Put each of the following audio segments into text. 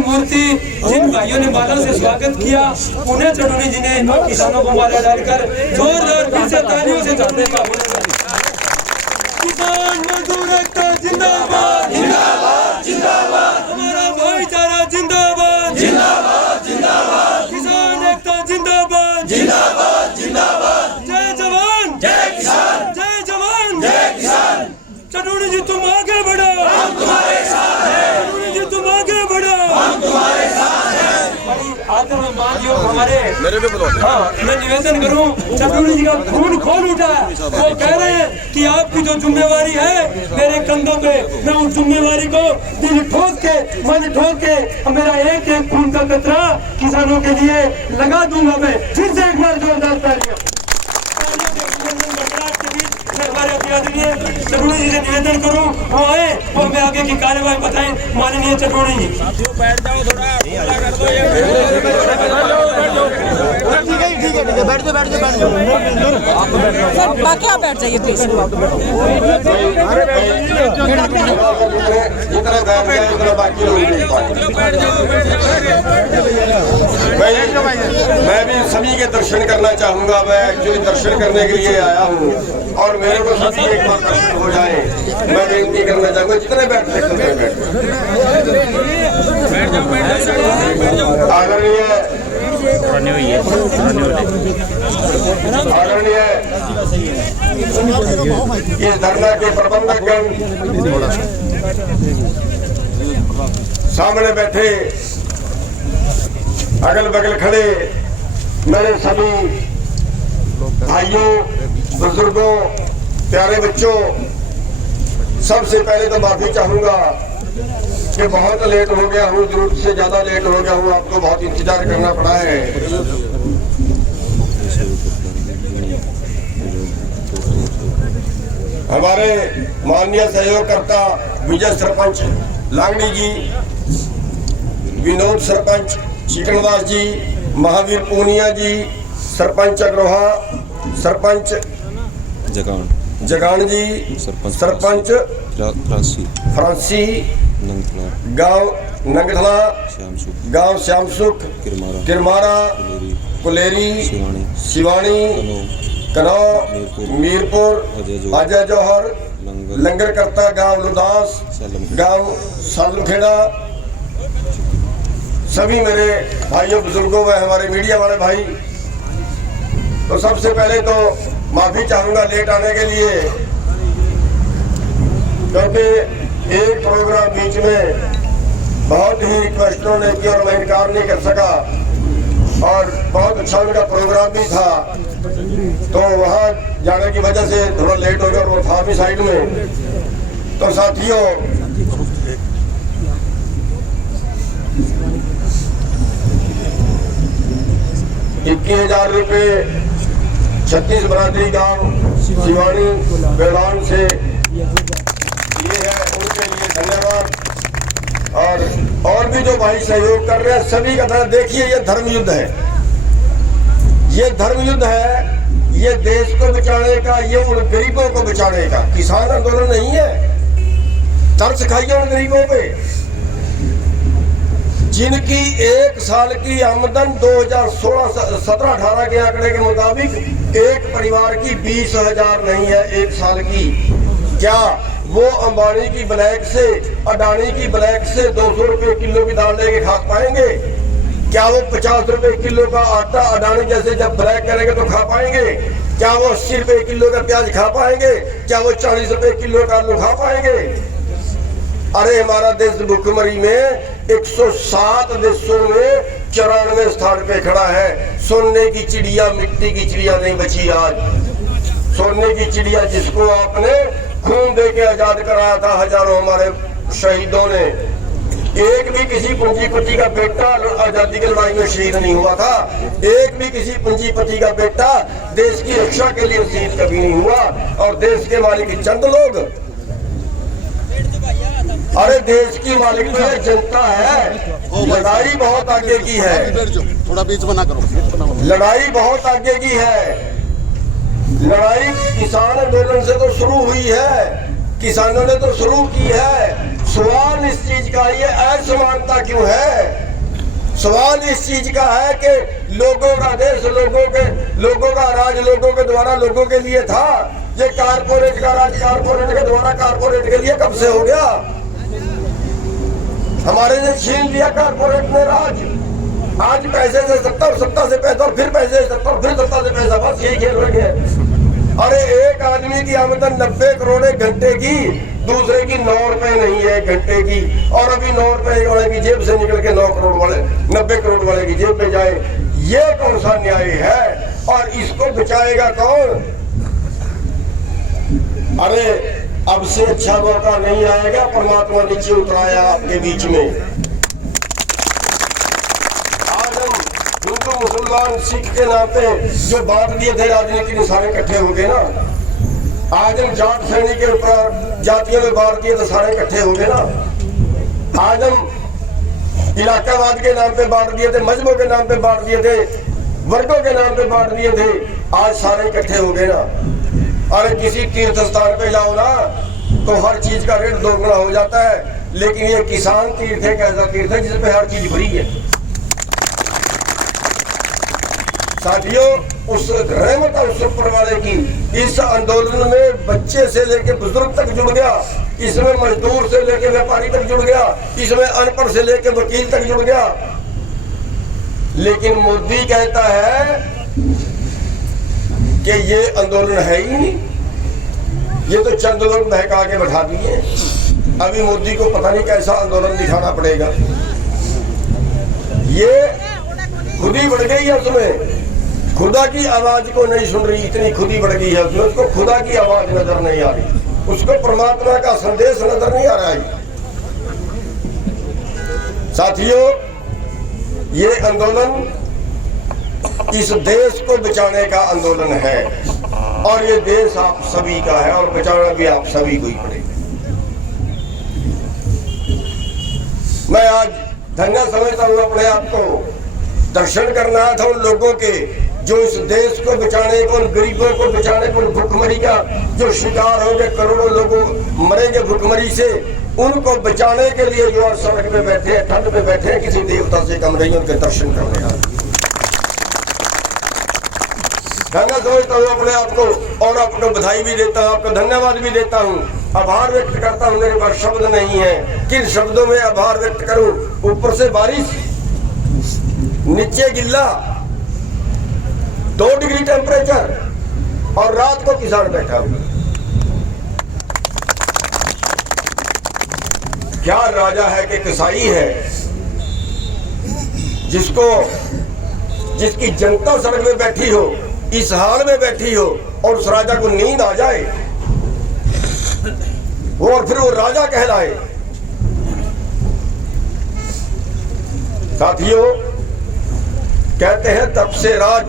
मूर्ति जिन भाइयों ने माला से स्वागत किया, उन्हें चटोनी जी ने किसानों को माला डालकर जोरदार पीछे तालियों से चढ़ने का किसान मजदूर एकता जिंदाबाद जिंदाबाद जिंदाबाद, हमारा भाईचारा जिंदाबाद जिंदाबाद जिंदाबाद, किसान एकता जिंदाबाद जिंदाबाद जिंदाबाद, जय जवान जय किसान, जय जवान जय किसान। चटोनी जी तुम आगे बढ़ो, हम तुम्हारे साथ हैं। चटोनी जी तुम आगे बढ़ो, हम तुम्हारे साथ हैं। आदर में मानियो हमारे मेरे भी बोलो। हाँ, मैं निवेदन करूं, चटोनी जी का खून खोल उठा। वो कह रहे हैं कि आपकी जो जिम्मेवारी है मेरे कंधों पे, मैं उस जिम्मेवारी को दिल ठोक के मन ठोक के मेरा एक एक खून का कतरा किसानों के लिए लगा दूंगा। मैं फिर से एक बार जोरदार तालियां। हमारे चटोनी जी से निवेदन करूं वो आए, वो हमें आगे की कार्यवाही बताएं। माननीय चटोनी जी बैठ जाओ, थोड़ा कर दो ये। ठीक है बैठ जाओ सर, बाकी आप बैठ जाइए प्लीज। मैं भी सभी के दर्शन करना चाहूंगा। मैं एक्चुअली दर्शन करने के लिए आया हूँ और मेरे को सभी एक बार दर्शन हो जाए, मैं बेनती करना चाहूंगा। जितने बैठ सकते हैं आदरणीय इस धरना के प्रबंधकगण, सामने बैठे अगल बगल खड़े मेरे सभी भाइयों बुजुर्गों प्यारे बच्चों, सबसे पहले तो माफी चाहूंगा कि बहुत लेट हो गया हूँ, जरूरत से ज्यादा लेट हो गया हूँ। आपको बहुत इंतजार करना पड़ा है। हमारे माननीय सहयोगकर्ता विजय सरपंच लांगड़ी जी, विनोद सरपंच चिकनवास जी, महावीर पूनिया जी, सरपंच अग्रोहा, सरपंच जगान जी, सरपंच फ्रांसी, गांव नंगथला, गांव श्यामसुख, किरमारा, कुलेरी, सिवानी, कनौ, मीरपुर, अजय जौहर, लंगरकर्ता गांव लुदास, गांव सालुखेड़ा, सभी मेरे भाइयों बुजुर्गों व हमारे मीडिया वाले भाई, तो सबसे पहले तो माफी चाहूंगा लेट आने के लिए, क्योंकि एक प्रोग्राम बीच में बहुत ही रिक्वेस्टों ने की और मैं इनकार नहीं कर सका और बहुत अच्छा उनका प्रोग्राम भी था, तो वहाँ जाने की वजह से थोड़ा लेट हो गया और वो था भी साइड में। तो साथियों, 21,000 रुपये 36 बरादरी गांव सिवानी बेड़ान से ये है, उनके लिए धन्यवाद। और भी जो भाई सहयोग कर रहे हैं सभी का धन्यवाद। देखिए, ये धर्म युद्ध है, ये धर्म युद्ध है, ये देश को बचाने का, ये उन गरीबों को बचाने का। किसान आंदोलन नहीं है। तरस खाइए उन गरीबों पे जिनकी एक साल की आमदन 2016-17-18 के आंकड़े के मुताबिक एक परिवार की 20,000 नहीं है एक साल की। क्या वो अंबानी की ब्लैक से, अडानी की ब्लैक से 200 रुपए किलो की दाल लेके खा पाएंगे? क्या वो 50 रुपए किलो का आटा अडानी जैसे जब ब्लैक करेंगे तो खा पाएंगे? क्या वो 80 रुपए किलो का प्याज खा पाएंगे? क्या वो 40 रुपए किलो का आलू खा पाएंगे? अरे हमारा देश भुखमरी में 107 देशों में 94 स्थान पे खड़ा है। सोने की चिड़िया, मिट्टी की चिड़िया नहीं बची आज। सोने की चिड़िया जिसको आपने खून दे के आजाद कराया था, हजारों हमारे शहीदों ने। एक भी किसी पूंजीपति का बेटा आजादी की लड़ाई में शहीद नहीं हुआ था। एक भी किसी पूंजीपति का बेटा देश की रक्षा के लिए शहीद कभी नहीं हुआ। और देश के मालिक चंद लोग। अरे देश की मालिक तो जनता है। लड़ाई बहुत आगे की है, थोड़ा बीच बना करो। लड़ाई बहुत आगे की है। लड़ाई किसान आंदोलन से तो शुरू हुई है, किसानों ने तो शुरू की है। सवाल इस चीज का ये असमानता क्यों है? सवाल इस चीज का है कि लोगों का देश, लोगों का राज लोगों के द्वारा लोगों के लिए था। ये कारपोरेट का राज कारपोरेट के द्वारा कारपोरेट के लिए कब से हो गया? हमारे ने छीन लिया कारपोरेट ने राज। आज पैसे से सत्ता और सत्ता से पैसा और फिर पैसे से सत्ता और फिर सत्ता से पैसा, बस यही खेल रहे हैं। अरे एक आदमी की आमदन 90 करोड़ एक घंटे की, दूसरे की 9 रुपए नहीं है एक घंटे की, और अभी 9 रुपए वाले की जेब से निकल के 9 करोड़ वाले 90 करोड़ वाले की जेब में जाए, ये कौन सा न्याय है? और इसको बचाएगा कौन? अरे अब से अच्छा मौका नहीं आएगा, परमात्मा नीचे उतराया आपके बीच में। आज हम हिंदू मुसलमान सिख के नाम पे जो बांट दिए थे राजनीति के सारे इकट्ठे हो गए ना। आज हम जाट श्रेणी के ऊपर जातियों में बांट दिए तो सारे इकट्ठे हो गए ना। आज हम इलाकावाद के नाम पे बांट दिए थे, मजहबों के नाम पे बांट दिए थे, वर्गों के नाम पे बांट दिए थे, आज सारे इकट्ठे हो गए ना। अरे किसी तीर्थ स्थान पे जाओ ना तो हर चीज का रेट दोगुना हो जाता है, लेकिन ये किसान तीर्थ है, कैसा तीर्थ है जिसपे हर चीज फ्री है। साथियों, उस रहमत और शुक्र वाले की इस आंदोलन में बच्चे से लेके बुजुर्ग तक जुड़ गया, इसमें मजदूर से लेके व्यापारी तक जुड़ गया, इसमें अनपढ़ से लेके वकील तक जुड़ गया। लेकिन मोदी कहता है कि ये आंदोलन है ही नहीं, ये तो चंद लोग बहका के बैठा दिए। अभी मोदी को पता नहीं कैसा आंदोलन दिखाना पड़ेगा। ये खुदी बढ़ गई है उसमें, खुदा की आवाज को नहीं सुन रही, इतनी खुदी बढ़ गई है उसमें, उसको खुदा की आवाज नजर नहीं आ रही, उसको परमात्मा का संदेश नजर नहीं आ रहा है। साथियों, ये आंदोलन इस देश को बचाने का आंदोलन है, और ये देश आप सभी का है, और बचाना भी आप सभी को ही पड़ेगा। मैं आज धन्य समझता हूँ अपने आप को, दर्शन करना था उन लोगों के जो इस देश को बचाने को, उन गरीबों को बचाने को, भूखमरी का जो शिकार होंगे, करोड़ों लोग मरेंगे भूखमरी से, उनको बचाने के लिए जो आज सड़क पे बैठे हैं, ठंड में बैठे हैं, किसी देवता से कम नहीं, उनके दर्शन करने आए। धन्य समझता हूँ अपने आप को, और आपको बधाई भी देता हूँ, आपको धन्यवाद भी देता हूँ, आभार व्यक्त करता हूँ। मेरे पास शब्द नहीं है, किन शब्दों में आभार व्यक्त करूँ? ऊपर से बारिश, नीचे गिल्ला, 2 डिग्री टेम्परेचर, और रात को किसान बैठा हुआ। क्या राजा है कि कसाई है, जिसकी जनता सड़क में बैठी हो, इस हाल में बैठी हो, और उस राजा को नींद आ जाए और फिर वो राजा कहलाए। साथियों, कहते हैं तब से राज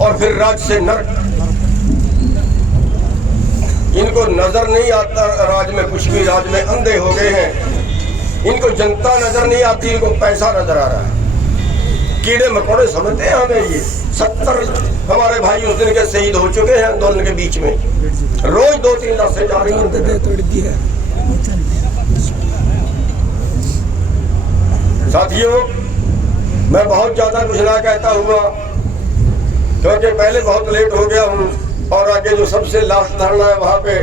और फिर राज से नरक। इनको नजर नहीं आता राज में कुछ भी, राज में अंधे हो गए हैं। इनको जनता नजर नहीं आती, इनको पैसा नजर आ रहा है। कीड़े मकोड़े समझते हैं हमें। ये 70 हमारे भाई उस दिन के शहीद हो चुके हैं आंदोलन के बीच में, रोज 2-3 लाशें जा रही हैं। साथियों, मैं बहुत ज्यादा कुछ ना कहता हुआ, क्योंकि पहले बहुत लेट हो गया हूँ, और आगे जो सबसे लास्ट धरना है वहां पे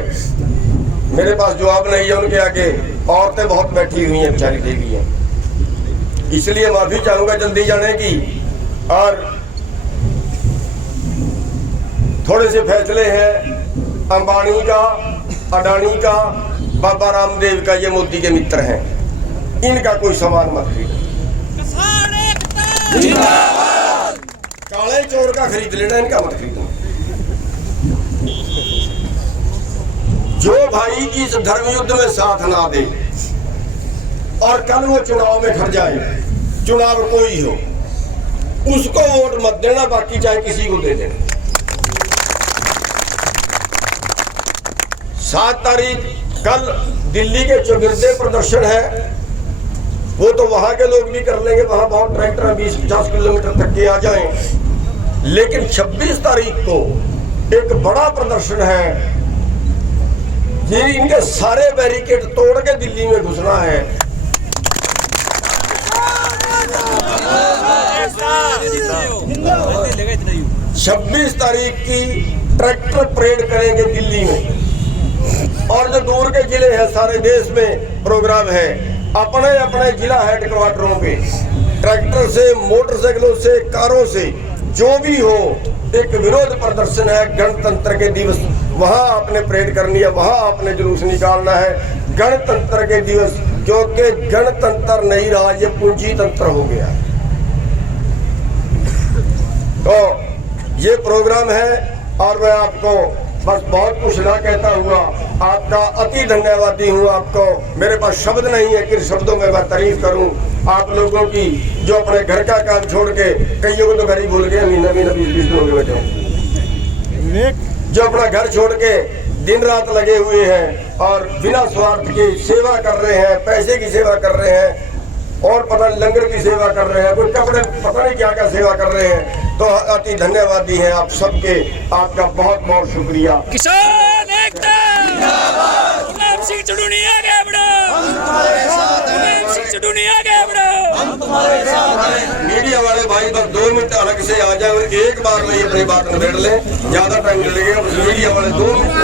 मेरे पास जवाब नहीं है। उनके आगे औरतें बहुत बैठी हुई हैं बेचारी के लिए, इसलिए माफी चाहूंगा जल्दी जाने की। और थोड़े से फैसले हैं अंबानी का, अडानी का, बाबा रामदेव का, ये मोदी के मित्र हैं, इनका कोई सामान मत खरीदो। काले चोर का खरीद लेना, इनका मत खरीदना। जो भाई इस धर्म युद्ध में साथ ना दे और कल वो चुनाव में खड़ जाए, चुनाव कोई हो, उसको वोट मत देना, बाकी चाहे किसी को दे देना। 7 तारीख कल दिल्ली के चौगिरदे प्रदर्शन है, वो तो वहां के लोग भी कर लेंगे, वहां बहुत ट्रैक्टर 20-50 किलोमीटर तक के आ जाएं। लेकिन 26 तारीख को एक बड़ा प्रदर्शन है, ये इनके सारे बैरिकेड तोड़ के दिल्ली में घुसना है। 26 तारीख की ट्रैक्टर परेड करेंगे दिल्ली में, और जो दूर के जिले हैं सारे देश में प्रोग्राम है। अपने अपने जिला हेडक्वार्टरों पे ट्रैक्टर से, मोटरसाइकिलों से, कारों से, जो भी हो, एक विरोध प्रदर्शन है गणतंत्र के दिवस, वहां आपने परेड करनी है, वहां आपने जुलूस निकालना है गणतंत्र के दिवस, क्योंकि गणतंत्र नहीं रहा, ये पूंजी तंत्र हो गया। तो ये प्रोग्राम है, और मैं आपको बस बहुत कुछ ना कहता हुआ आपका अति धन्यवादी हूँ। आपको मेरे पास शब्द नहीं है कि शब्दों में मैं तारीफ करूँ आप लोगों की, जो अपने घर का काम छोड़ के, कईयों को तो घर ही भूल गए, महीना 20 दिनों के बैठे, जो अपना घर छोड़ के दिन रात लगे हुए हैं और बिना स्वार्थ की सेवा कर रहे हैं, पैसे की सेवा कर रहे हैं, और पता नहीं लंगर की सेवा कर रहे हैं, कोई कपड़े पता नहीं क्या क्या सेवा कर रहे हैं। तो अति धन्यवादी हैं आप सबके, आपका बहुत बहुत शुक्रिया। किसान एकता जिंदाबाद, गुलाम सिंह चुडूनी आगे बढ़ो, हम तुम्हारे साथ हैं, गुलाम सिंह चुडूनी आगे बढ़ो, हम तुम्हारे साथ हैं। मीडिया वाले भाई बस 2 मिनट अलग से आ जाए और एक बार में ये अपनी बात निबेड़ लें, ज्यादा टाइम नहीं लगेगा। मीडिया वाले 2 मिनट